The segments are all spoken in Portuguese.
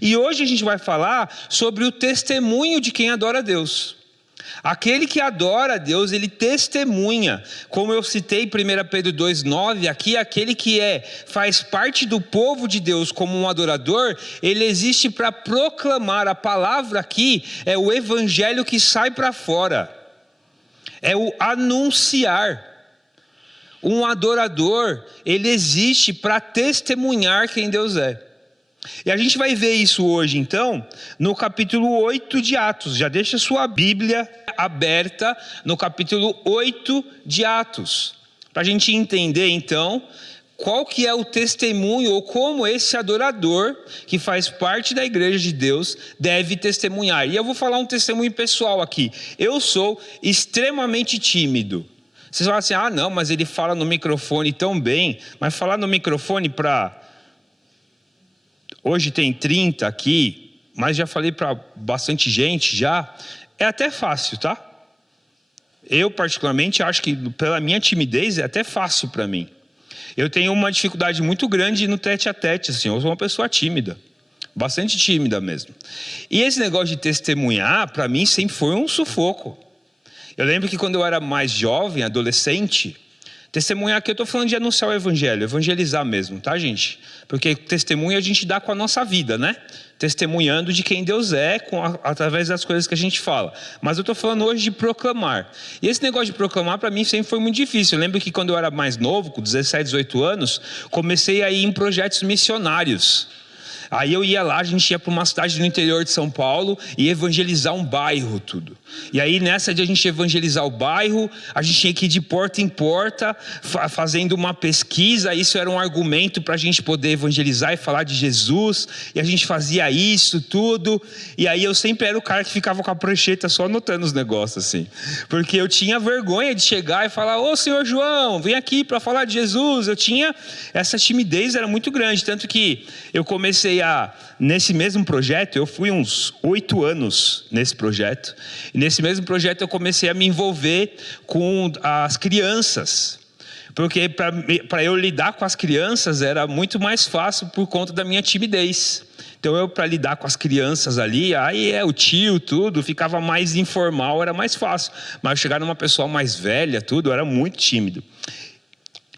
E hoje a gente vai falar sobre o testemunho de quem adora a Deus. Aquele que adora a Deus, ele testemunha. Como eu citei em 1 Pedro 2,9, aqui aquele que faz parte do povo de Deus como um adorador, ele existe para proclamar. A palavra aqui é o evangelho que sai para fora. É o anunciar. Um adorador, ele existe para testemunhar quem Deus é. E a gente vai ver isso hoje, então, no capítulo 8 de Atos. Já deixa sua Bíblia aberta no capítulo 8 de Atos, para a gente entender, então, qual que é o testemunho, ou como esse adorador, que faz parte da igreja de Deus, deve testemunhar. E eu vou falar um testemunho pessoal aqui. Eu sou extremamente tímido. Vocês falam assim, não, mas ele fala no microfone tão bem. Mas falar no microfone para... Hoje tem 30 aqui, mas já falei para bastante gente já. É até fácil, tá? Eu particularmente acho que pela minha timidez é até fácil para mim. Eu tenho uma dificuldade muito grande no tete-a-tete, assim. Eu sou uma pessoa tímida, bastante tímida mesmo. E esse negócio de testemunhar, para mim, sempre foi um sufoco. Eu lembro que quando eu era mais jovem, adolescente, testemunhar aqui eu estou falando de anunciar o evangelho, evangelizar mesmo, tá, gente? Porque testemunho a gente dá com a nossa vida, né? Testemunhando de quem Deus é, através das coisas que a gente fala. Mas eu estou falando hoje de proclamar. E esse negócio de proclamar para mim sempre foi muito difícil. Eu lembro que quando eu era mais novo, com 17, 18 anos, comecei a ir em projetos missionários. Aí eu ia lá, a gente ia para uma cidade no interior de São Paulo e evangelizar um bairro, tudo. E aí nessa de a gente evangelizar o bairro, a gente tinha que ir de porta em porta, fazendo uma pesquisa. Isso era um argumento para a gente poder evangelizar e falar de Jesus. E a gente fazia isso, tudo. E aí eu sempre era o cara que ficava com a prancheta só anotando os negócios, assim. Porque eu tinha vergonha de chegar e falar, ô senhor João, vem aqui para falar de Jesus. Eu tinha, essa timidez era muito grande, tanto que eu comecei nesse mesmo projeto, eu fui uns 8 anos nesse projeto, e nesse mesmo projeto eu comecei a me envolver com as crianças, porque para eu lidar com as crianças era muito mais fácil por conta da minha timidez. Então para lidar com as crianças ali, aí o tio, tudo, ficava mais informal, era mais fácil, mas chegar numa pessoa mais velha, tudo, eu era muito tímido.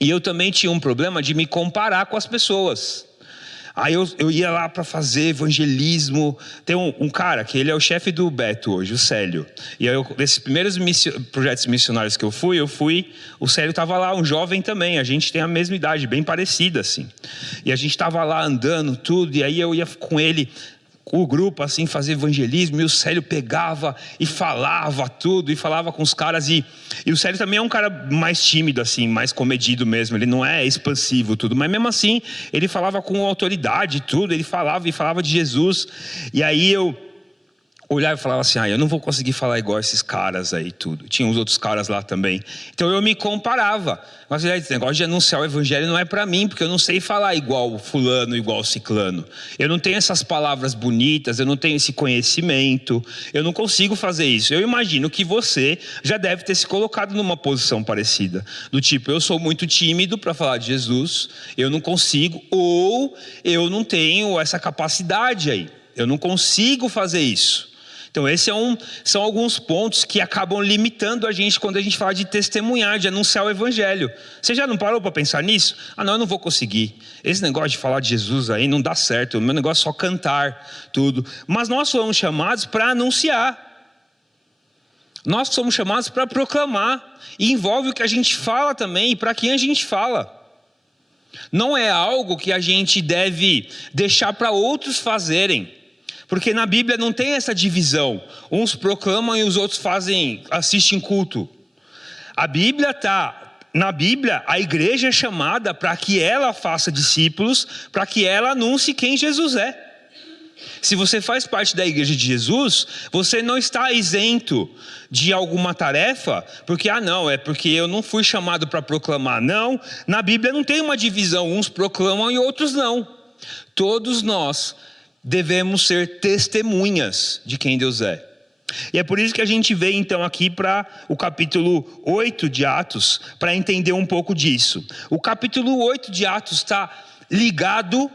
E eu também tinha um problema de me comparar com as pessoas. Aí eu ia lá para fazer evangelismo. Tem um cara que ele é o chefe do Beto hoje, o Célio. E aí nesses primeiros projetos missionários que eu fui, o Célio estava lá, um jovem também. A gente tem a mesma idade, bem parecida assim. E a gente estava lá andando, tudo. E aí eu ia com ele, o grupo assim, fazer evangelismo, e o Célio pegava e falava tudo, e falava com os caras, e o Célio também é um cara mais tímido assim, mais comedido mesmo, ele não é expansivo tudo, mas mesmo assim, ele falava com autoridade tudo, ele falava e falava de Jesus. E aí eu olhava e falava assim, eu não vou conseguir falar igual esses caras aí tudo. Tinha uns outros caras lá também. Então eu me comparava. Mas esse negócio de anunciar o evangelho não é para mim, porque eu não sei falar igual fulano, igual ciclano. Eu não tenho essas palavras bonitas, eu não tenho esse conhecimento, eu não consigo fazer isso. Eu imagino que você já deve ter se colocado numa posição parecida. Do tipo, eu sou muito tímido para falar de Jesus, eu não consigo, ou eu não tenho essa capacidade aí. Eu não consigo fazer isso. Então são alguns pontos que acabam limitando a gente quando a gente fala de testemunhar, de anunciar o evangelho. Você já não parou para pensar nisso? Não, eu não vou conseguir. Esse negócio de falar de Jesus aí não dá certo. O meu negócio é só cantar tudo. Mas nós somos chamados para anunciar. Nós somos chamados para proclamar. E envolve o que a gente fala também e para quem a gente fala. Não é algo que a gente deve deixar para outros fazerem. Porque na Bíblia não tem essa divisão. Uns proclamam e os outros assistem culto. Na Bíblia, a igreja é chamada para que ela faça discípulos, para que ela anuncie quem Jesus é. Se você faz parte da igreja de Jesus, você não está isento de alguma tarefa, porque, não, é porque eu não fui chamado para proclamar. Não, na Bíblia não tem uma divisão, uns proclamam e outros não. Todos nós devemos ser testemunhas de quem Deus é. E é por isso que a gente veio então aqui para o capítulo 8 de Atos, para entender um pouco disso. O capítulo 8 de Atos está ligado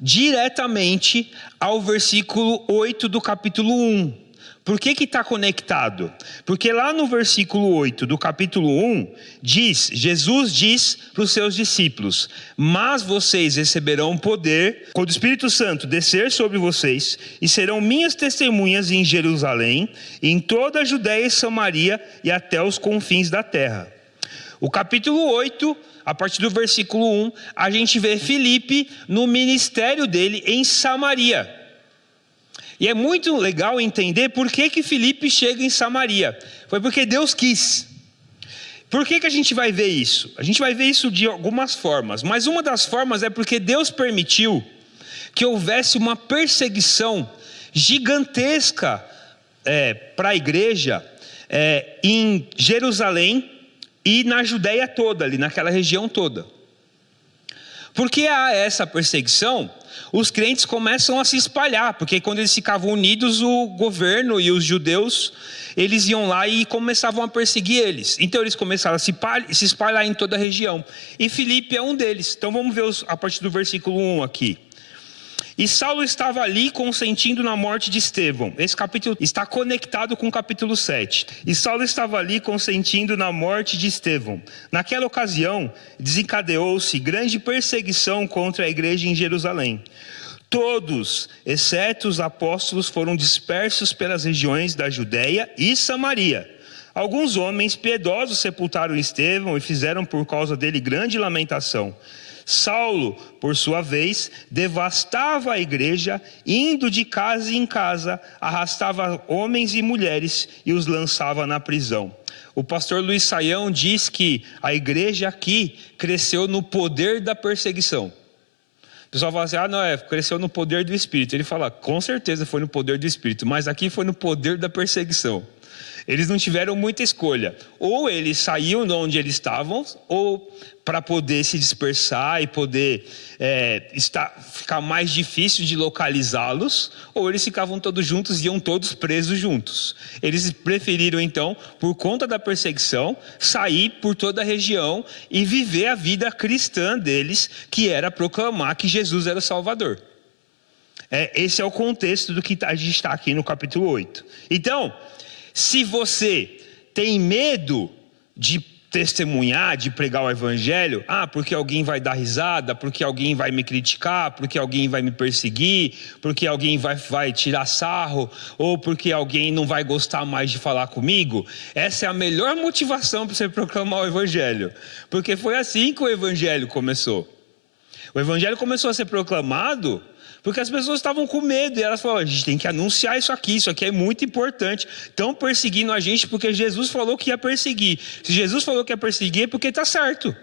diretamente ao versículo 8 do capítulo 1. Por que está conectado? Porque lá no versículo 8 do capítulo 1, Jesus diz para os seus discípulos: mas vocês receberão poder quando o Espírito Santo descer sobre vocês, e serão minhas testemunhas em Jerusalém, em toda a Judéia e Samaria e até os confins da terra. O capítulo 8, a partir do versículo 1, a gente vê Filipe no ministério dele em Samaria. E é muito legal entender por que Filipe chega em Samaria. Foi porque Deus quis. Por que a gente vai ver isso? A gente vai ver isso de algumas formas, mas uma das formas é porque Deus permitiu que houvesse uma perseguição gigantesca para a igreja em Jerusalém e na Judéia toda, ali naquela região toda. Porque há essa perseguição, os crentes começam a se espalhar, porque quando eles ficavam unidos, o governo e os judeus, eles iam lá e começavam a perseguir eles. Então eles começaram a se espalhar em toda a região. E Filipe é um deles. Então vamos ver a partir do versículo 1 aqui. E Saulo estava ali consentindo na morte de Estevão. Esse capítulo está conectado com o capítulo 7. E Saulo estava ali consentindo na morte de Estevão. Naquela ocasião, desencadeou-se grande perseguição contra a igreja em Jerusalém. Todos, exceto os apóstolos, foram dispersos pelas regiões da Judéia e Samaria. Alguns homens piedosos sepultaram Estevão e fizeram por causa dele grande lamentação. Saulo, por sua vez, devastava a igreja, indo de casa em casa, arrastava homens e mulheres e os lançava na prisão. O pastor Luiz Saião diz que a igreja aqui cresceu no poder da perseguição. O pessoal fala assim, cresceu no poder do Espírito. Ele fala, com certeza foi no poder do Espírito, mas aqui foi no poder da perseguição. Eles não tiveram muita escolha. Ou eles saíam de onde eles estavam, ou para poder se dispersar e poder ficar mais difícil de localizá-los, ou eles ficavam todos juntos e iam todos presos juntos. Eles preferiram então, por conta da perseguição, sair por toda a região e viver a vida cristã deles, que era proclamar que Jesus era o Salvador. Esse é o contexto do que a gente está aqui no capítulo 8. Então, se você tem medo de testemunhar, de pregar o evangelho, porque alguém vai dar risada, porque alguém vai me criticar, porque alguém vai me perseguir, porque alguém vai tirar sarro, ou porque alguém não vai gostar mais de falar comigo, essa é a melhor motivação para você proclamar o evangelho, porque foi assim que o evangelho começou. O evangelho começou a ser proclamado porque as pessoas estavam com medo, e elas falaram, a gente tem que anunciar isso aqui é muito importante. Estão perseguindo a gente porque Jesus falou que ia perseguir. Se Jesus falou que ia perseguir, é porque está certo.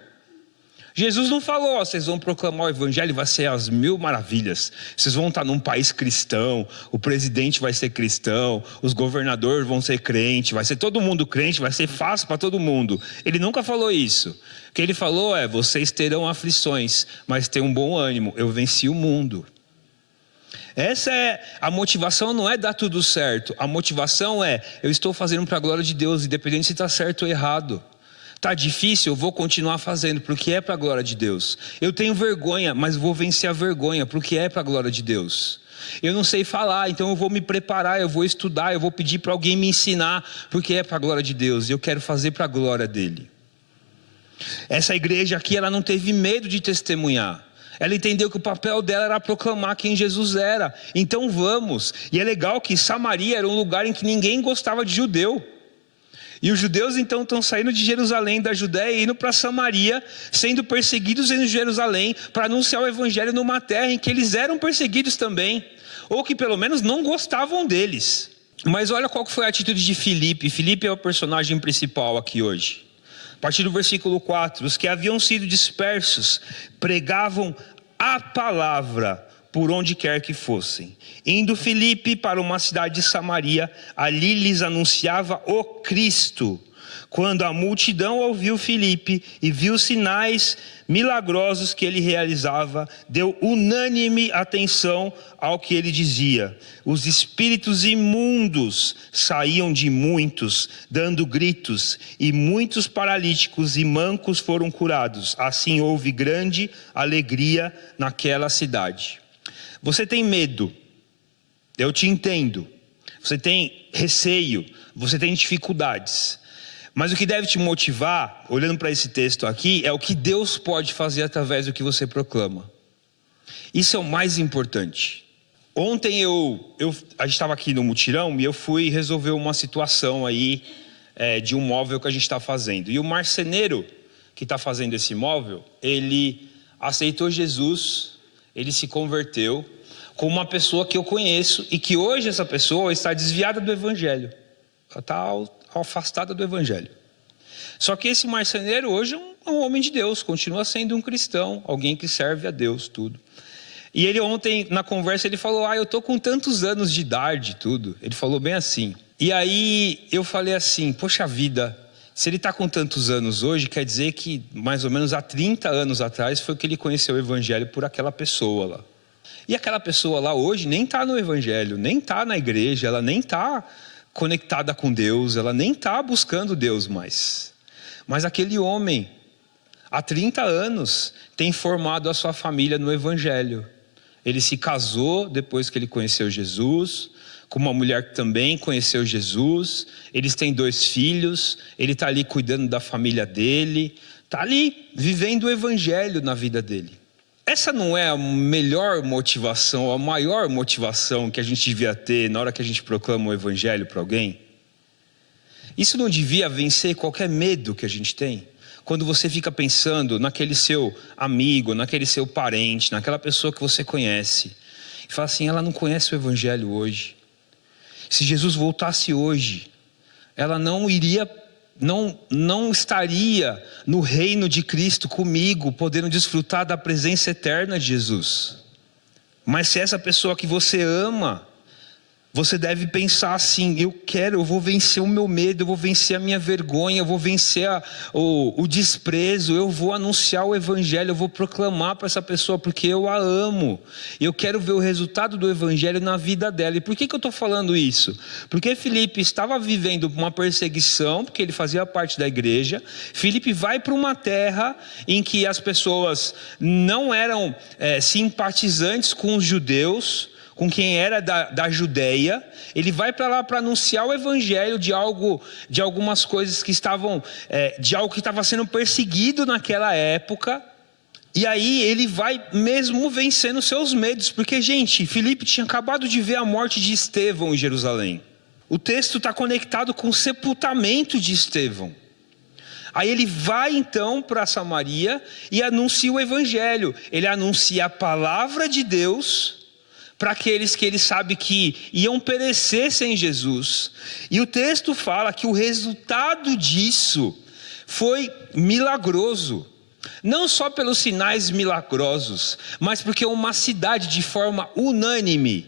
Jesus não falou, vocês vão proclamar o evangelho, vai ser as mil maravilhas. Vocês vão estar num país cristão, o presidente vai ser cristão, os governadores vão ser crentes, vai ser todo mundo crente, vai ser fácil para todo mundo. Ele nunca falou isso. O que ele falou vocês terão aflições, mas tenham um bom ânimo, eu venci o mundo. Essa é a motivação, não é dar tudo certo. A motivação eu estou fazendo para a glória de Deus, independente se está certo ou errado. Está difícil, eu vou continuar fazendo, porque é para a glória de Deus. Eu tenho vergonha, mas vou vencer a vergonha, porque é para a glória de Deus. Eu não sei falar, então eu vou me preparar, eu vou estudar, eu vou pedir para alguém me ensinar, porque é para a glória de Deus. E eu quero fazer para a glória dele. Essa igreja aqui, ela não teve medo de testemunhar. Ela entendeu que o papel dela era proclamar quem Jesus era. Então vamos. E é legal que Samaria era um lugar em que ninguém gostava de judeu. E os judeus então estão saindo de Jerusalém, da Judéia, e indo para Samaria, sendo perseguidos em Jerusalém, para anunciar o evangelho numa terra em que eles eram perseguidos também, ou que pelo menos não gostavam deles. Mas olha qual foi a atitude de Filipe. Filipe é o personagem principal aqui hoje. A partir do versículo 4, os que haviam sido dispersos pregavam a palavra por onde quer que fossem. Indo Filipe para uma cidade de Samaria, ali lhes anunciava o Cristo. Quando a multidão ouviu Filipe e viu os sinais milagrosos que ele realizava, deu unânime atenção ao que ele dizia. Os espíritos imundos saíam de muitos, dando gritos, e muitos paralíticos e mancos foram curados. Assim houve grande alegria naquela cidade. Você tem medo, eu te entendo. Você tem receio, você tem dificuldades. Mas o que deve te motivar, olhando para esse texto aqui, é o que Deus pode fazer através do que você proclama. Isso é o mais importante. Ontem a gente estava aqui no mutirão e eu fui resolver uma situação aí de um móvel que a gente está fazendo. E o marceneiro que está fazendo esse móvel, ele aceitou Jesus, ele se converteu com uma pessoa que eu conheço e que hoje essa pessoa está desviada do evangelho. Ela está afastada do evangelho. Só que esse marceneiro hoje é um homem de Deus, continua sendo um cristão, alguém que serve a Deus, tudo. E ele ontem, na conversa, ele falou, eu estou com tantos anos de idade, tudo. Ele falou bem assim. E aí eu falei assim, poxa vida, se ele está com tantos anos hoje, quer dizer que mais ou menos há 30 anos atrás foi que ele conheceu o evangelho por aquela pessoa lá. E aquela pessoa lá hoje nem está no evangelho, nem está na igreja, ela nem está conectada com Deus, ela nem está buscando Deus mais. Mas aquele homem, há 30 anos, tem formado a sua família no evangelho. Ele se casou depois que ele conheceu Jesus, com uma mulher que também conheceu Jesus. Eles têm 2 filhos, ele está ali cuidando da família dele, está ali vivendo o evangelho na vida dele. Essa não é a melhor motivação, a maior motivação que a gente devia ter na hora que a gente proclama o evangelho para alguém? Isso não devia vencer qualquer medo que a gente tem? Quando você fica pensando naquele seu amigo, naquele seu parente, naquela pessoa que você conhece, e fala assim, ela não conhece o evangelho hoje. Se Jesus voltasse hoje, ela não estaria no reino de Cristo comigo, podendo desfrutar da presença eterna de Jesus. Mas se essa pessoa que você ama, você deve pensar assim, eu vou vencer o meu medo, eu vou vencer a minha vergonha, eu vou vencer o desprezo, eu vou anunciar o evangelho, eu vou proclamar para essa pessoa, porque eu a amo. Eu quero ver o resultado do evangelho na vida dela. E por que eu estou falando isso? Porque Filipe estava vivendo uma perseguição, porque ele fazia parte da igreja. Filipe vai para uma terra em que as pessoas não eram simpatizantes com os judeus, com quem era da Judeia. Ele vai para lá para anunciar o evangelho de algumas coisas que estavam, de algo que estava sendo perseguido naquela época. E aí ele vai mesmo vencendo seus medos, porque gente, Filipe tinha acabado de ver a morte de Estevão em Jerusalém. O texto está conectado com o sepultamento de Estevão. Aí ele vai então para Samaria e anuncia o evangelho. Ele anuncia a palavra de Deus para aqueles que ele sabe que iam perecer sem Jesus. E o texto fala que o resultado disso foi milagroso. Não só pelos sinais milagrosos, mas porque uma cidade de forma unânime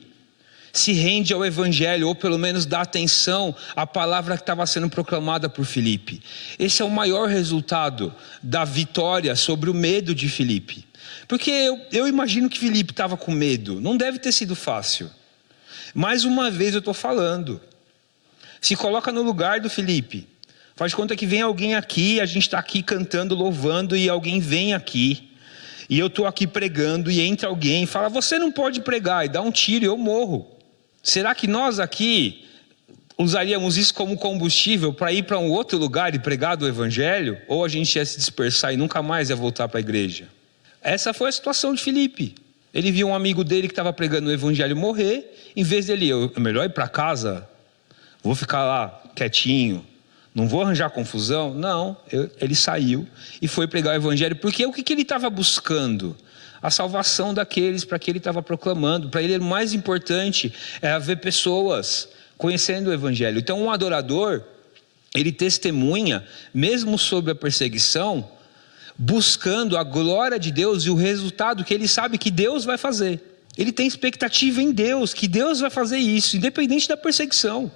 se rende ao evangelho, ou pelo menos dá atenção à palavra que estava sendo proclamada por Filipe. Esse é o maior resultado da vitória sobre o medo de Filipe. Porque eu imagino que Filipe estava com medo, não deve ter sido fácil. Mais uma vez eu estou falando, se coloca no lugar do Filipe. Faz de conta que vem alguém aqui, a gente está aqui cantando, louvando, e alguém vem aqui, e eu estou aqui pregando, e entra alguém e fala, você não pode pregar, e dá um tiro e eu morro. Será que nós aqui usaríamos isso como combustível para ir para um outro lugar e pregar do evangelho? Ou a gente ia se dispersar e nunca mais ia voltar para a igreja? Essa foi a situação de Filipe. Ele viu um amigo dele que estava pregando o evangelho morrer, em vez dele, é melhor ir para casa, vou ficar lá quietinho, não vou arranjar confusão. Não, ele saiu e foi pregar o evangelho, porque o que ele estava buscando? A salvação daqueles para que ele estava proclamando. Para ele o mais importante era ver pessoas conhecendo o evangelho. Então um adorador, ele testemunha, mesmo sob a perseguição, buscando a glória de Deus e o resultado que ele sabe que Deus vai fazer. Ele tem expectativa em Deus, que Deus vai fazer isso, independente da perseguição.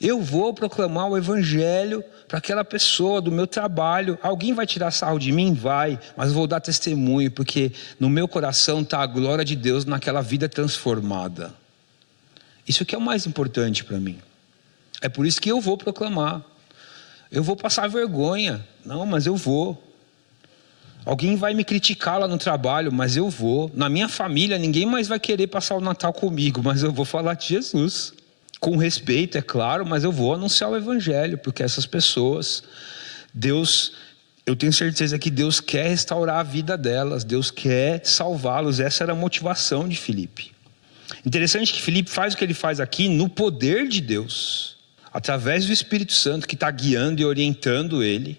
Eu vou proclamar o evangelho para aquela pessoa do meu trabalho. Alguém vai tirar sarro de mim? Vai, mas eu vou dar testemunho, porque no meu coração está a glória de Deus naquela vida transformada. Isso que é o mais importante para mim. É por isso que eu vou proclamar. Eu vou passar vergonha. Não, mas eu vou. Alguém vai me criticar lá no trabalho, mas eu vou. Na minha família, ninguém mais vai querer passar o Natal comigo, mas eu vou falar de Jesus. Com respeito, é claro, mas eu vou anunciar o Evangelho, porque essas pessoas, Deus, eu tenho certeza que Deus quer restaurar a vida delas, Deus quer salvá-los. Essa era a motivação de Filipe. Interessante que Filipe faz o que ele faz aqui no poder de Deus, através do Espírito Santo que está guiando e orientando ele.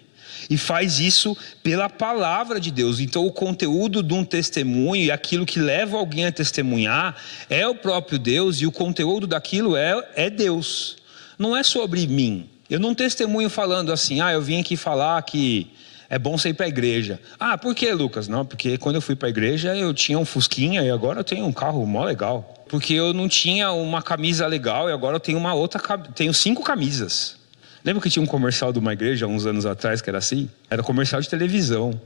E faz isso pela palavra de Deus. Então o conteúdo de um testemunho e aquilo que leva alguém a testemunhar é o próprio Deus, e o conteúdo daquilo é Deus. Não é sobre mim. Eu não testemunho falando assim, eu vim aqui falar que é bom você ir para a igreja. Por que, Lucas? Não, porque quando eu fui para a igreja eu tinha um Fusquinha e agora eu tenho um carro mó legal. Porque eu não tinha uma camisa legal e agora eu tenho tenho 5 camisas. Lembra que tinha um comercial de uma igreja, uns anos atrás, que era assim? Era comercial de televisão.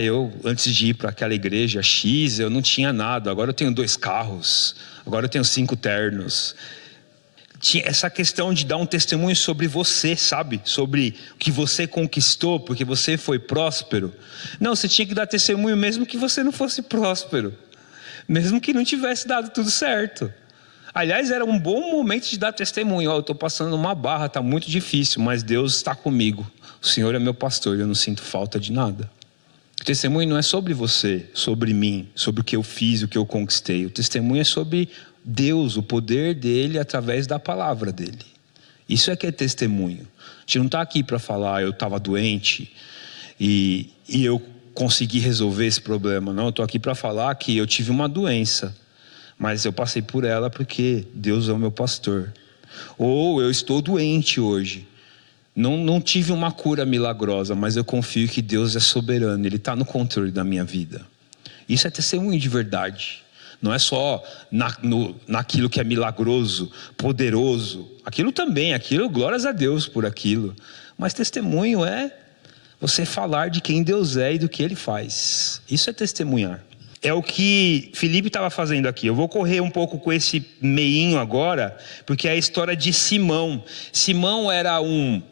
Eu, antes de ir para aquela igreja X, eu não tinha nada. Agora eu tenho 2 carros. Agora eu tenho 5 ternos. Tinha essa questão de dar um testemunho sobre você, sabe? Sobre o que você conquistou, porque você foi próspero. Não, você tinha que dar testemunho mesmo que você não fosse próspero. Mesmo que não tivesse dado tudo certo. Aliás, era um bom momento de dar testemunho. Eu estou passando uma barra, está muito difícil, mas Deus está comigo. O Senhor é meu pastor, eu não sinto falta de nada. O testemunho não é sobre você, sobre mim, sobre o que eu fiz, o que eu conquistei. O testemunho é sobre Deus, o poder dele através da palavra dele. Isso é que é testemunho. A gente não está aqui para falar, eu estava doente e eu consegui resolver esse problema. Não, eu estou aqui para falar que eu tive uma doença, mas eu passei por ela porque Deus é o meu pastor. Ou eu estou doente hoje. Não tive uma cura milagrosa, mas eu confio que Deus é soberano, Ele está no controle da minha vida. Isso é testemunho de verdade. Não é só naquilo que é milagroso, poderoso. Aquilo também, glórias a Deus por aquilo. Mas testemunho é você falar de quem Deus é e do que Ele faz. Isso é testemunhar. É o que Filipe estava fazendo aqui. Eu vou correr um pouco com esse meinho agora, porque é a história de Simão. Simão era um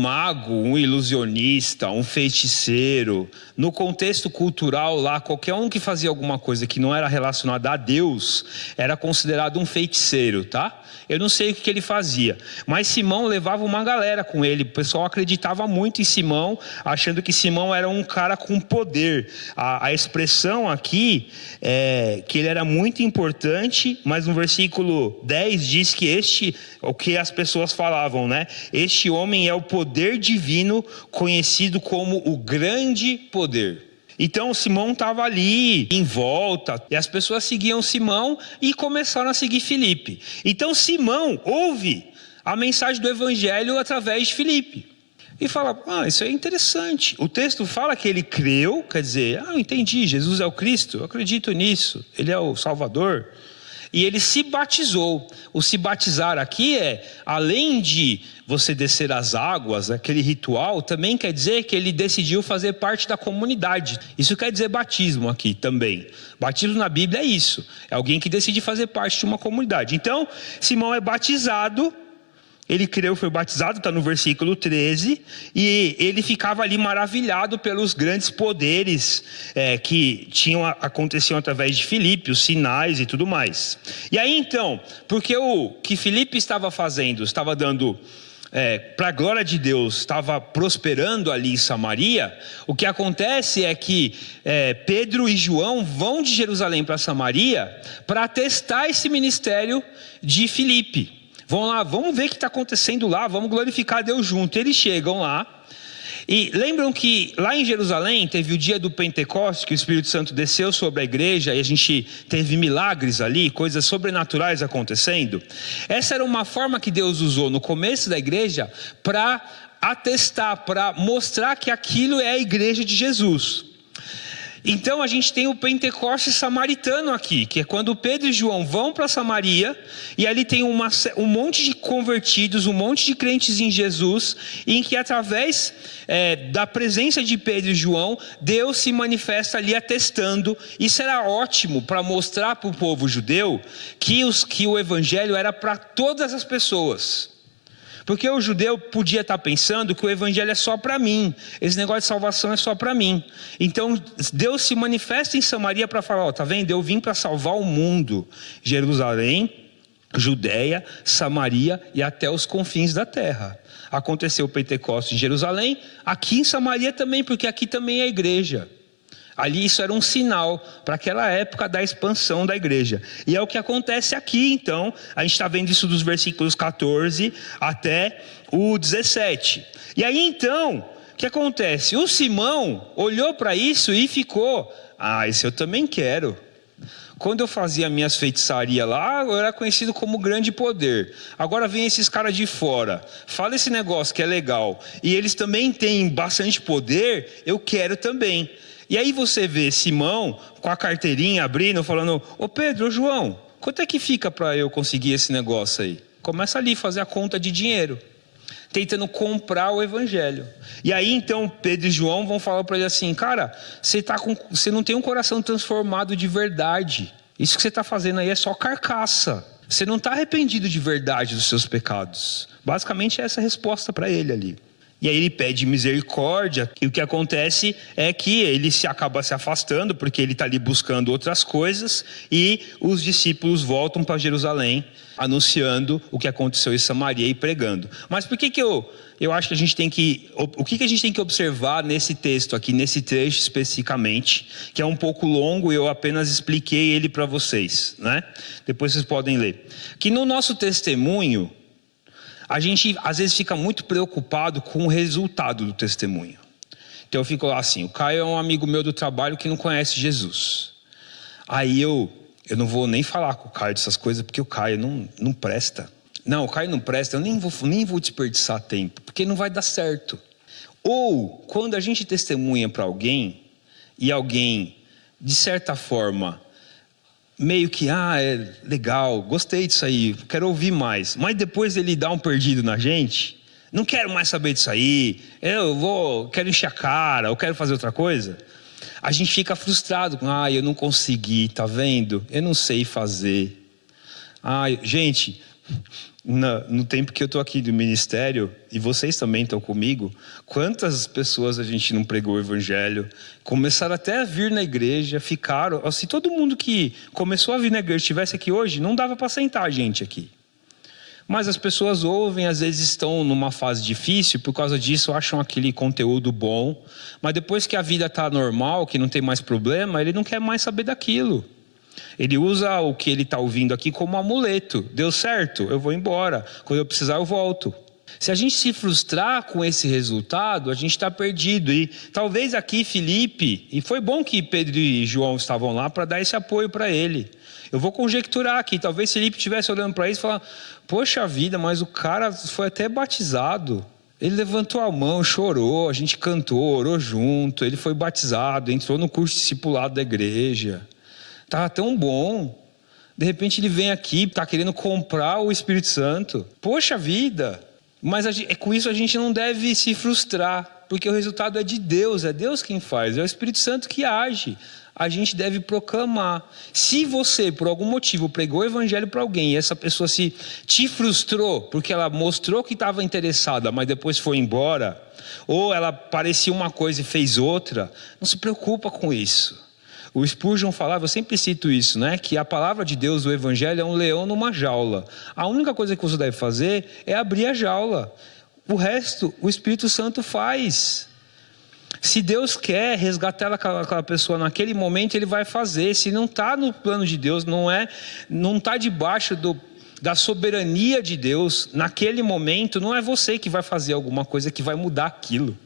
mago, um ilusionista, um feiticeiro. No contexto cultural lá, qualquer um que fazia alguma coisa que não era relacionada a Deus era considerado um feiticeiro, tá? Eu não sei o que ele fazia, mas Simão levava uma galera com ele. O pessoal acreditava muito em Simão, achando que Simão era um cara com poder. A expressão aqui é que ele era muito importante, mas no versículo 10 diz que o que as pessoas falavam, né? Este homem é o poder divino, conhecido como o grande poder. Então Simão estava ali em volta, e as pessoas seguiam Simão e começaram a seguir Filipe. Então Simão ouve a mensagem do Evangelho através de Filipe e fala, isso é interessante. O texto fala que ele creu, quer dizer, eu entendi, Jesus é o Cristo, eu acredito nisso, Ele é o Salvador. E ele se batizou. O se batizar aqui além de você descer as águas, aquele ritual, também quer dizer que ele decidiu fazer parte da comunidade. Isso quer dizer batismo aqui também. Batismo na Bíblia é isso. É alguém que decide fazer parte de uma comunidade. Então, Simão é batizado. Ele creu, foi batizado, está no versículo 13, e ele ficava ali maravilhado pelos grandes poderes que aconteciam através de Filipe, os sinais e tudo mais. E aí então, porque o que Filipe estava fazendo, estava dando para a glória de Deus, estava prosperando ali em Samaria, o que acontece é que Pedro e João vão de Jerusalém para Samaria para testar esse ministério de Filipe. Vão lá, vamos ver o que está acontecendo lá, vamos glorificar a Deus junto. Eles chegam lá, e lembram que lá em Jerusalém teve o dia do Pentecostes, que o Espírito Santo desceu sobre a igreja, e a gente teve milagres ali, coisas sobrenaturais acontecendo. Essa era uma forma que Deus usou no começo da igreja para atestar, para mostrar que aquilo é a igreja de Jesus. Então a gente tem o Pentecostes samaritano aqui, que é quando Pedro e João vão para Samaria, e ali tem um monte de convertidos, um monte de crentes em Jesus, em que através da presença de Pedro e João, Deus se manifesta ali atestando. Isso era ótimo para mostrar para o povo judeu que o evangelho era para todas as pessoas. Porque o judeu podia estar pensando que o evangelho é só para mim, esse negócio de salvação é só para mim. Então Deus se manifesta em Samaria para falar, ó, tá vendo? Eu vim para salvar o mundo, Jerusalém, Judeia, Samaria e até os confins da terra. Aconteceu o Pentecostes em Jerusalém, aqui em Samaria também, porque aqui também é a igreja. Ali isso era um sinal para aquela época da expansão da igreja. E é o que acontece aqui então. A gente está vendo isso dos versículos 14 até o 17. E aí então, o que acontece? O Simão olhou para isso e ficou, esse eu também quero. Quando eu fazia minhas feitiçarias lá, eu era conhecido como grande poder. Agora vem esses caras de fora, fala esse negócio que é legal, e eles também têm bastante poder, eu quero também. E aí você vê Simão com a carteirinha abrindo, falando, ô Pedro, ô João, quanto é que fica para eu conseguir esse negócio aí? Começa ali a fazer a conta de dinheiro, tentando comprar o evangelho. E aí então Pedro e João vão falar para ele assim, cara, você não tem um coração transformado de verdade. Isso que você está fazendo aí é só carcaça. Você não está arrependido de verdade dos seus pecados. Basicamente é essa a resposta para ele ali. E aí ele pede misericórdia, e o que acontece é que ele acaba se afastando, porque ele está ali buscando outras coisas, e os discípulos voltam para Jerusalém, anunciando o que aconteceu em Samaria e pregando. Mas por que eu acho que a gente tem que... O que a gente tem que observar nesse texto aqui, nesse trecho especificamente, que é um pouco longo e eu apenas expliquei ele para vocês, né? Depois vocês podem ler. Que no nosso testemunho, a gente às vezes fica muito preocupado com o resultado do testemunho. Então eu fico lá assim, o Caio é um amigo meu do trabalho que não conhece Jesus. Aí eu não vou nem falar com o Caio dessas coisas, porque o Caio não presta. Não, o Caio não presta, eu nem vou desperdiçar tempo, porque não vai dar certo. Ou, quando a gente testemunha para alguém, e alguém, de certa forma, meio que, é legal, gostei disso aí, quero ouvir mais. Mas depois ele dá um perdido na gente, não quero mais saber disso aí, quero encher a cara, eu quero fazer outra coisa. A gente fica frustrado, eu não consegui, tá vendo? Eu não sei fazer. Gente, no tempo que eu estou aqui do ministério, e vocês também estão comigo, quantas pessoas a gente não pregou o evangelho, começaram até a vir na igreja, ficaram, se todo mundo que começou a vir na igreja estivesse aqui hoje, não dava para sentar a gente aqui. Mas as pessoas ouvem, às vezes estão numa fase difícil, por causa disso acham aquele conteúdo bom, mas depois que a vida está normal, que não tem mais problema, ele não quer mais saber daquilo. Ele usa o que ele está ouvindo aqui como amuleto. Deu certo? Eu vou embora. Quando eu precisar, eu volto. Se a gente se frustrar com esse resultado, a gente está perdido. E talvez aqui Felipe, e foi bom que Pedro e João estavam lá para dar esse apoio para ele. Eu vou conjecturar aqui, talvez Felipe estivesse olhando para isso e falando, poxa vida, mas o cara foi até batizado. Ele levantou a mão, chorou, a gente cantou, orou junto, ele foi batizado, entrou no curso discipulado da igreja. Estava tão bom. De repente ele vem aqui, está querendo comprar o Espírito Santo. Poxa vida! Mas com isso a gente não deve se frustrar, porque o resultado é de Deus, é Deus quem faz, é o Espírito Santo que age. A gente deve proclamar. Se você, por algum motivo, pregou o evangelho para alguém e essa pessoa te frustrou, porque ela mostrou que estava interessada, mas depois foi embora, ou ela parecia uma coisa e fez outra, não se preocupa com isso. O Spurgeon falava, eu sempre cito isso, né? Que a palavra de Deus, o evangelho, é um leão numa jaula. A única coisa que você deve fazer é abrir a jaula. O resto, o Espírito Santo faz. Se Deus quer resgatar aquela pessoa naquele momento, Ele vai fazer. Se não está no plano de Deus, não está debaixo da soberania de Deus, naquele momento, não é você que vai fazer alguma coisa que vai mudar aquilo.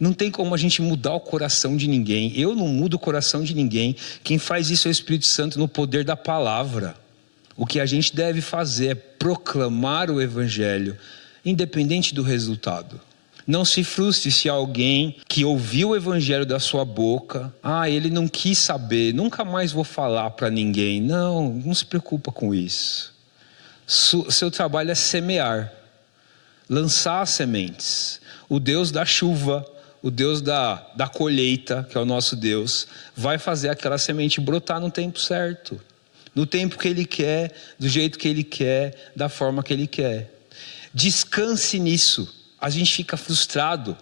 Não tem como a gente mudar o coração de ninguém. Eu não mudo o coração de ninguém. Quem faz isso é o Espírito Santo no poder da palavra. O que a gente deve fazer é proclamar o evangelho, independente do resultado. Não se frustre se alguém que ouviu o evangelho da sua boca, ele não quis saber, nunca mais vou falar para ninguém. Não se preocupa com isso. Seu trabalho é semear, lançar as sementes. O Deus da chuva, o Deus da colheita, que é o nosso Deus, vai fazer aquela semente brotar no tempo certo. No tempo que Ele quer, do jeito que Ele quer, da forma que Ele quer. Descanse nisso. A gente fica frustrado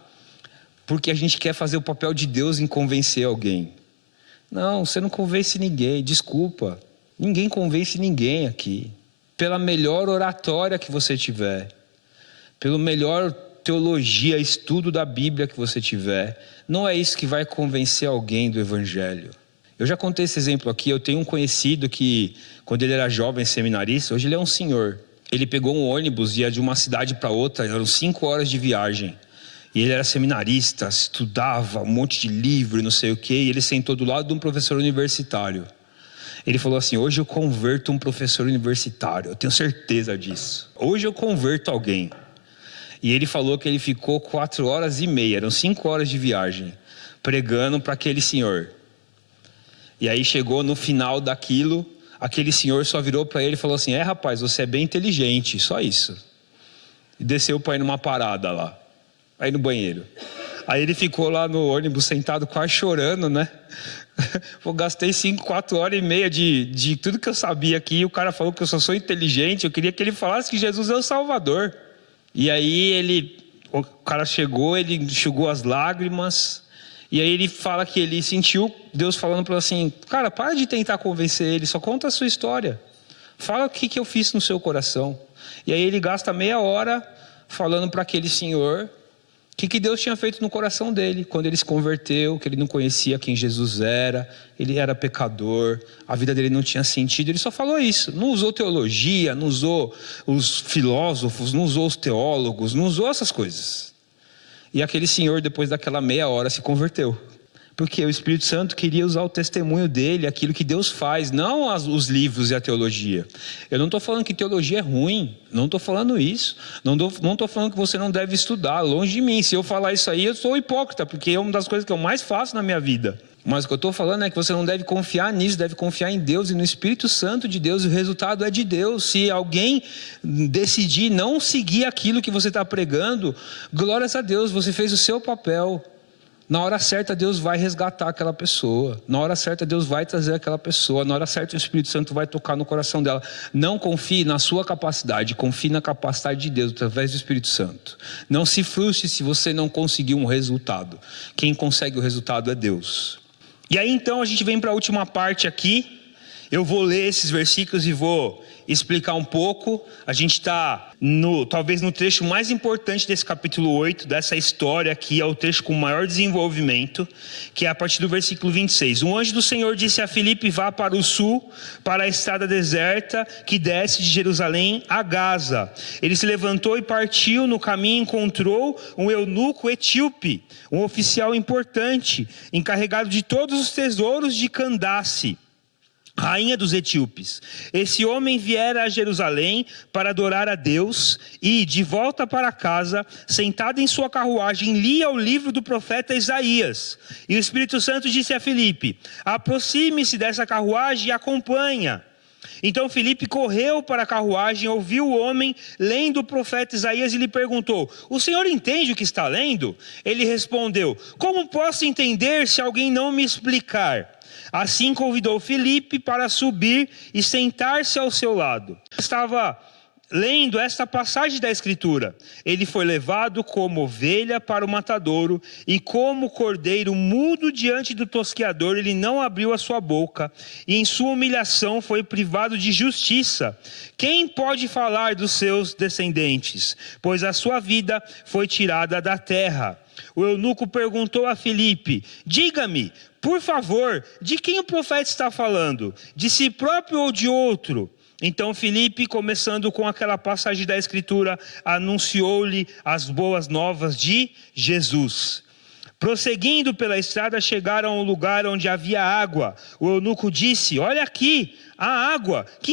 porque a gente quer fazer o papel de Deus em convencer alguém. Não, você não convence ninguém, desculpa. Ninguém convence ninguém aqui. Pela melhor oratória que você tiver, pelo melhor teologia, estudo da Bíblia que você tiver, não é isso que vai convencer alguém do Evangelho. Eu já contei esse exemplo aqui. Eu tenho um conhecido que, quando ele era jovem seminarista, hoje ele é um senhor. Ele pegou um ônibus e ia de uma cidade para outra, eram 5 horas de viagem. E ele era seminarista, estudava um monte de livro e não sei o quê, e ele sentou do lado de um professor universitário. Ele falou assim: hoje eu converto um professor universitário, eu tenho certeza disso. Hoje eu converto alguém. E ele falou que ele ficou 4 horas e meia, eram 5 horas de viagem, pregando para aquele senhor. E aí chegou no final daquilo, aquele senhor só virou para ele e falou assim: rapaz, você é bem inteligente, só isso. E desceu para ir numa parada lá, aí no banheiro. Aí ele ficou lá no ônibus sentado quase chorando, né? Eu gastei 4 horas e meia de tudo que eu sabia aqui. O cara falou que eu só sou inteligente. Eu queria que ele falasse que Jesus é o Salvador. E aí o cara chegou, ele enxugou as lágrimas. E aí ele fala que ele sentiu Deus falando para ele assim: cara, para de tentar convencer ele, só conta a sua história. Fala o que eu fiz no seu coração. E aí ele gasta meia hora falando para aquele senhor o que Deus tinha feito no coração dele, quando ele se converteu, que ele não conhecia quem Jesus era, ele era pecador, a vida dele não tinha sentido. Ele só falou isso, não usou teologia, não usou os filósofos, não usou os teólogos, não usou essas coisas. E aquele senhor, depois daquela meia hora, se converteu. Porque o Espírito Santo queria usar o testemunho dele, aquilo que Deus faz, não os livros e a teologia. Eu não estou falando que teologia é ruim, não estou falando isso. Não estou falando que você não deve estudar, longe de mim. Se eu falar isso aí, eu sou hipócrita, porque é uma das coisas que eu mais faço na minha vida. Mas o que eu estou falando é que você não deve confiar nisso, deve confiar em Deus e no Espírito Santo de Deus, e o resultado é de Deus. Se alguém decidir não seguir aquilo que você está pregando, glórias a Deus, você fez o seu papel. Na hora certa Deus vai resgatar aquela pessoa, na hora certa Deus vai trazer aquela pessoa, na hora certa o Espírito Santo vai tocar no coração dela. Não confie na sua capacidade, confie na capacidade de Deus através do Espírito Santo. Não se frustre se você não conseguir um resultado. Quem consegue o resultado é Deus. E aí então a gente vem para a última parte aqui. Eu vou ler esses versículos e vou explicar um pouco. A gente está talvez no trecho mais importante desse capítulo 8, dessa história aqui, é o trecho com maior desenvolvimento, que é a partir do versículo 26. Um anjo do Senhor disse a Filipe: vá para o sul, para a estrada deserta que desce de Jerusalém a Gaza. Ele se levantou e partiu. No caminho encontrou um eunuco etíope, um oficial importante, encarregado de todos os tesouros de Candace, rainha dos etíopes. Esse homem viera a Jerusalém para adorar a Deus e, de volta para casa, sentado em sua carruagem, lia o livro do profeta Isaías. E o Espírito Santo disse a Filipe: aproxime-se dessa carruagem e acompanha. Então Filipe correu para a carruagem, ouviu o homem lendo o profeta Isaías e lhe perguntou: o senhor entende o que está lendo? Ele respondeu: como posso entender se alguém não me explicar? Assim convidou Filipe para subir e sentar-se ao seu lado. Estava lendo esta passagem da Escritura: ele foi levado como ovelha para o matadouro, e como cordeiro mudo diante do tosqueador, ele não abriu a sua boca, e em sua humilhação foi privado de justiça. Quem pode falar dos seus descendentes? Pois a sua vida foi tirada da terra. O eunuco perguntou a Filipe: diga-me, por favor, de quem o profeta está falando? De si próprio ou de outro? Então Filipe, começando com aquela passagem da Escritura, anunciou-lhe as boas novas de Jesus. Prosseguindo pela estrada, chegaram a um lugar onde havia água. O eunuco disse: olha aqui, a água, que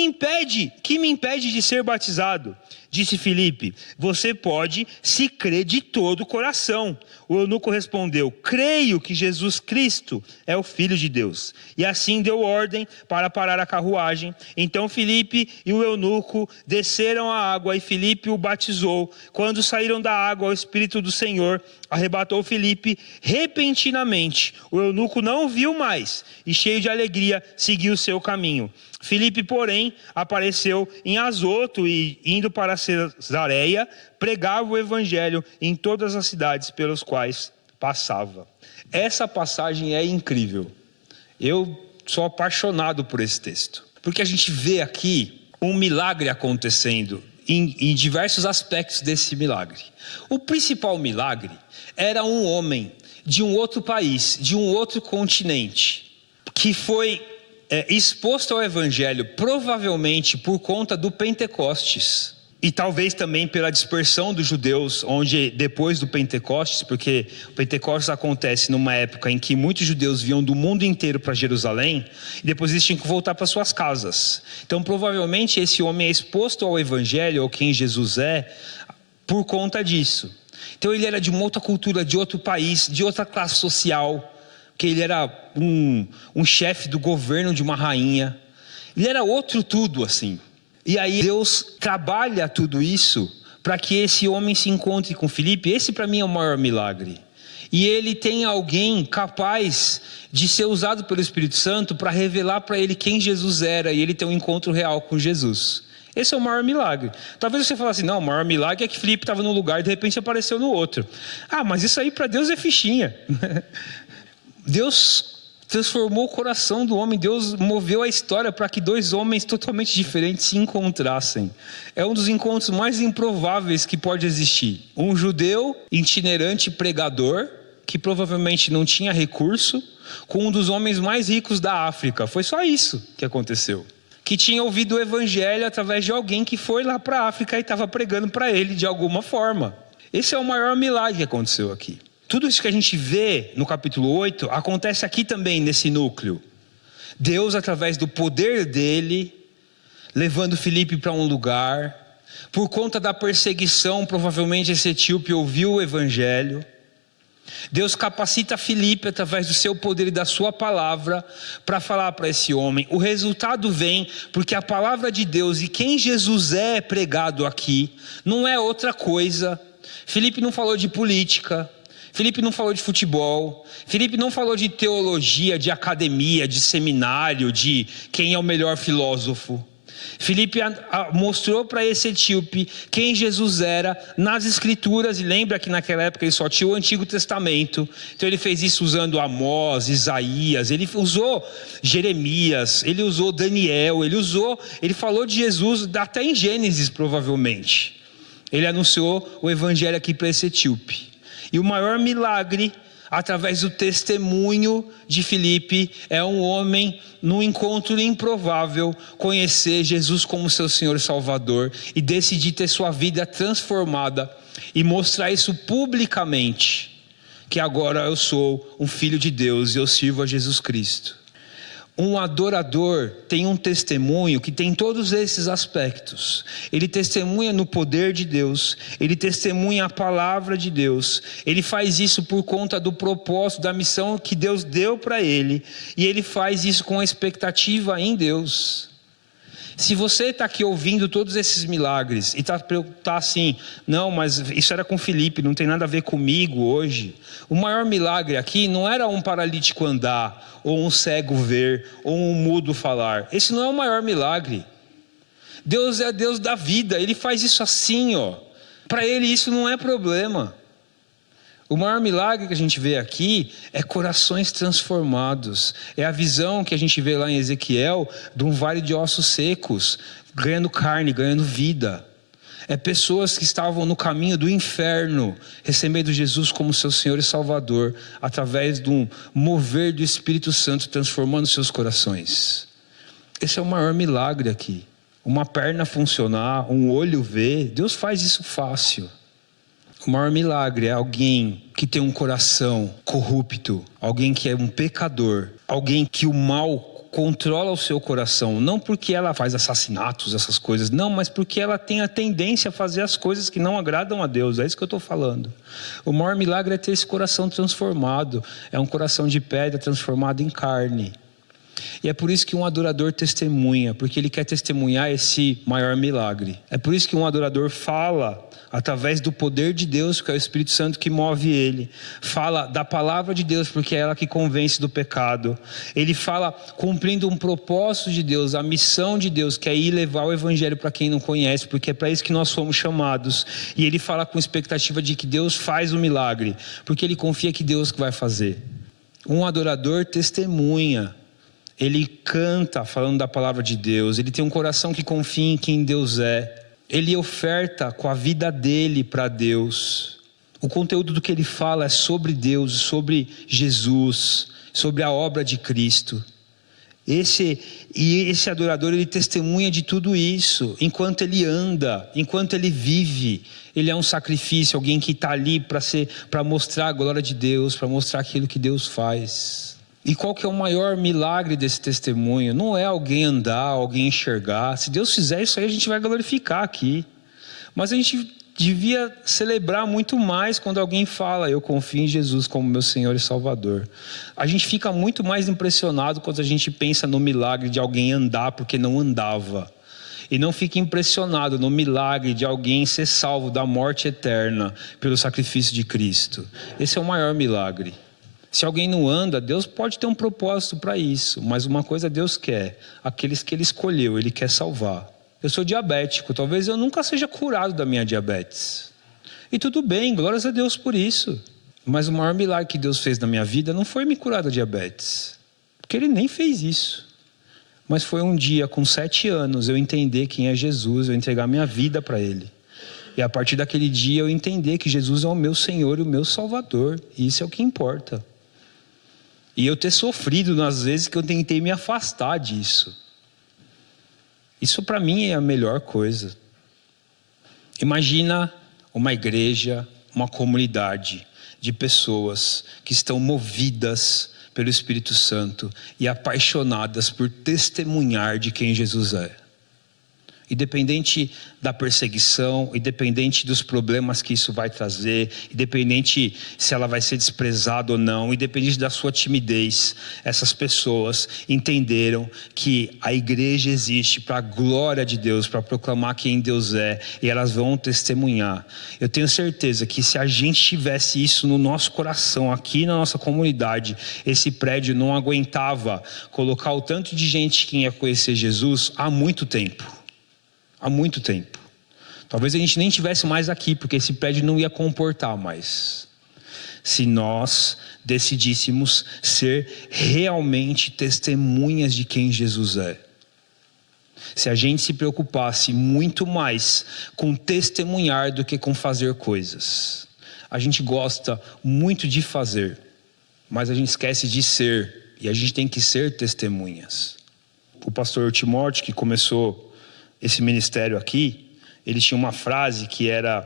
me impede de ser batizado? Disse Filipe: você pode, se crê de todo o coração. O eunuco respondeu: creio que Jesus Cristo é o Filho de Deus. E assim deu ordem para parar a carruagem. Então Filipe e o eunuco desceram a água e Filipe o batizou. Quando saíram da água, o Espírito do Senhor arrebatou Filipe repentinamente. O eunuco não o viu mais e, cheio de alegria, seguiu o seu caminho. Filipe, porém, apareceu em Azoto e, indo para Cesareia, pregava o evangelho em todas as cidades pelas quais passava. Essa passagem é incrível. Eu sou apaixonado por esse texto, porque a gente vê aqui um milagre acontecendo em diversos aspectos desse milagre. O principal milagre era um homem de um outro país, de um outro continente, que foi exposto ao evangelho, provavelmente por conta do Pentecostes, e talvez também pela dispersão dos judeus, onde depois do Pentecostes, porque o Pentecostes acontece numa época em que muitos judeus vinham do mundo inteiro para Jerusalém, e depois eles tinham que voltar para suas casas. Então provavelmente esse homem é exposto ao evangelho, ou quem Jesus é, por conta disso. Então ele era de uma outra cultura, de outro país, de outra classe social, que ele era um chefe do governo de uma rainha. Ele era outro tudo assim. E aí Deus trabalha tudo isso para que esse homem se encontre com Filipe. Esse para mim é o maior milagre. E ele tem alguém capaz de ser usado pelo Espírito Santo para revelar para ele quem Jesus era, e ele tem um encontro real com Jesus. Esse é o maior milagre. Talvez você fale assim, não, o maior milagre é que Filipe estava num lugar e de repente apareceu no outro. Ah, mas isso aí para Deus é fichinha. Deus transformou o coração do homem, Deus moveu a história para que dois homens totalmente diferentes se encontrassem. É um dos encontros mais improváveis que pode existir. Um judeu itinerante pregador, que provavelmente não tinha recurso, com um dos homens mais ricos da África. Foi só isso que aconteceu. Que tinha ouvido o evangelho através de alguém que foi lá para a África e estava pregando para ele de alguma forma. Esse é o maior milagre que aconteceu aqui. Tudo isso que a gente vê no capítulo 8 acontece aqui também nesse núcleo. Deus, através do poder dele, levando Filipe para um lugar. Por conta da perseguição, provavelmente esse etíope ouviu o evangelho. Deus capacita Filipe através do seu poder e da sua palavra para falar para esse homem. O resultado vem porque a palavra de Deus e quem Jesus é pregado aqui não é outra coisa. Filipe não falou de política, Filipe não falou de futebol, Filipe não falou de teologia, de academia, de seminário, de quem é o melhor filósofo. Filipe mostrou para esse etíope quem Jesus era nas escrituras, e lembra que naquela época ele só tinha o Antigo Testamento, então ele fez isso usando Amós, Isaías, ele usou Jeremias, ele usou Daniel, ele falou de Jesus até em Gênesis provavelmente. Ele anunciou o evangelho aqui para esse etíope. E o maior milagre, através do testemunho de Filipe, é um homem, num encontro improvável, conhecer Jesus como seu Senhor e Salvador e decidir ter sua vida transformada e mostrar isso publicamente, que agora eu sou um filho de Deus e eu sirvo a Jesus Cristo. Um adorador tem um testemunho que tem todos esses aspectos. Ele testemunha no poder de Deus, ele testemunha a palavra de Deus, ele faz isso por conta do propósito, da missão que Deus deu para ele, e ele faz isso com a expectativa em Deus. Se você está aqui ouvindo todos esses milagres e está assim, não, mas isso era com Filipe, não tem nada a ver comigo hoje. O maior milagre aqui não era um paralítico andar, ou um cego ver, ou um mudo falar. Esse não é o maior milagre. Deus é Deus da vida, Ele faz isso assim, ó. Para Ele isso não é problema. O maior milagre que a gente vê aqui é corações transformados. É a visão que a gente vê lá em Ezequiel de um vale de ossos secos, ganhando carne, ganhando vida. É pessoas que estavam no caminho do inferno, recebendo Jesus como seu Senhor e Salvador, através de um mover do Espírito Santo, transformando seus corações. Esse é o maior milagre aqui. Uma perna funcionar, um olho ver, Deus faz isso fácil. O maior milagre é alguém que tem um coração corrupto, alguém que é um pecador, alguém que o mal controla o seu coração, não porque ela faz assassinatos, essas coisas, não, mas porque ela tem a tendência a fazer as coisas que não agradam a Deus, é isso que eu estou falando. O maior milagre é ter esse coração transformado, é um coração de pedra transformado em carne. E é por isso que um adorador testemunha, porque ele quer testemunhar esse maior milagre. É por isso que um adorador fala através do poder de Deus, que é o Espírito Santo que move ele. Fala da palavra de Deus, porque é ela que convence do pecado. Ele fala cumprindo um propósito de Deus, a missão de Deus, que é ir levar o evangelho para quem não conhece, porque é para isso que nós fomos chamados. E ele fala com expectativa de que Deus faz o milagre, porque ele confia que Deus que vai fazer. Um adorador testemunha. Ele canta falando da palavra de Deus. Ele tem um coração que confia em quem Deus é. Ele oferta com a vida dele para Deus. O conteúdo do que ele fala é sobre Deus, sobre Jesus, sobre a obra de Cristo. Esse adorador, ele testemunha de tudo isso, enquanto ele anda, enquanto ele vive. Ele é um sacrifício, alguém que está ali para mostrar a glória de Deus, para mostrar aquilo que Deus faz. E qual que é o maior milagre desse testemunho? Não é alguém andar, alguém enxergar. Se Deus fizer isso aí, a gente vai glorificar aqui. Mas a gente devia celebrar muito mais quando alguém fala: eu confio em Jesus como meu Senhor e Salvador. A gente fica muito mais impressionado quando a gente pensa no milagre de alguém andar porque não andava. E não fica impressionado no milagre de alguém ser salvo da morte eterna pelo sacrifício de Cristo. Esse é o maior milagre. Se alguém não anda, Deus pode ter um propósito para isso, mas uma coisa Deus quer: aqueles que Ele escolheu, Ele quer salvar. Eu sou diabético, talvez eu nunca seja curado da minha diabetes. E tudo bem, glórias a Deus por isso. Mas o maior milagre que Deus fez na minha vida não foi me curar da diabetes, porque Ele nem fez isso. Mas foi um dia, com 7 anos, eu entender quem é Jesus, eu entregar minha vida para Ele. E a partir daquele dia eu entender que Jesus é o meu Senhor e o meu Salvador. E isso é o que importa. E eu ter sofrido nas vezes que eu tentei me afastar disso. Isso para mim é a melhor coisa. Imagina uma igreja, uma comunidade de pessoas que estão movidas pelo Espírito Santo e apaixonadas por testemunhar de quem Jesus é. Independente da perseguição, independente dos problemas que isso vai trazer, independente se ela vai ser desprezada ou não, independente da sua timidez, essas pessoas entenderam que a igreja existe para a glória de Deus, para proclamar quem Deus é, e elas vão testemunhar. Eu tenho certeza que se a gente tivesse isso no nosso coração, aqui na nossa comunidade, esse prédio não aguentava colocar o tanto de gente que ia conhecer Jesus há muito tempo. Há muito tempo. Talvez a gente nem estivesse mais aqui, porque esse prédio não ia comportar mais. Se nós decidíssemos ser realmente testemunhas de quem Jesus é. Se a gente se preocupasse muito mais com testemunhar do que com fazer coisas. A gente gosta muito de fazer, mas a gente esquece de ser. E a gente tem que ser testemunhas. O pastor Timóteo, que começou esse ministério aqui, ele tinha uma frase que era: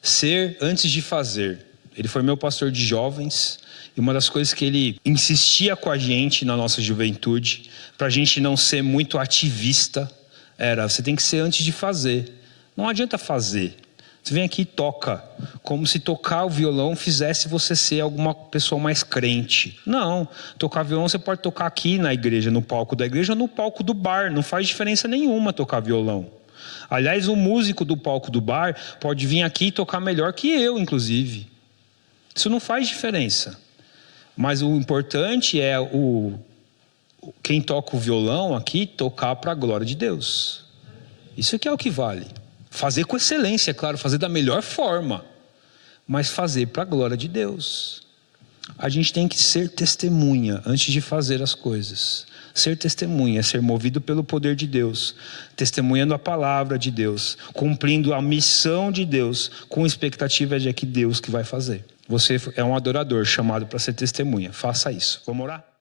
ser antes de fazer. Ele foi meu pastor de jovens, e uma das coisas que ele insistia com a gente na nossa juventude, para a gente não ser muito ativista, era: você tem que ser antes de fazer. Não adianta fazer. Você vem aqui e toca, como se tocar o violão fizesse você ser alguma pessoa mais crente. Não, tocar violão você pode tocar aqui na igreja, no palco da igreja ou no palco do bar, não faz diferença nenhuma tocar violão. Aliás, o músico do palco do bar pode vir aqui e tocar melhor que eu, inclusive. Isso não faz diferença. Mas o importante é quem toca o violão aqui tocar para a glória de Deus. Isso que é o que vale. Fazer com excelência, é claro, fazer da melhor forma, mas fazer para a glória de Deus. A gente tem que ser testemunha antes de fazer as coisas. Ser testemunha é ser movido pelo poder de Deus, testemunhando a palavra de Deus, cumprindo a missão de Deus, com expectativa de que Deus que vai fazer. Você é um adorador chamado para ser testemunha. Faça isso. Vamos orar?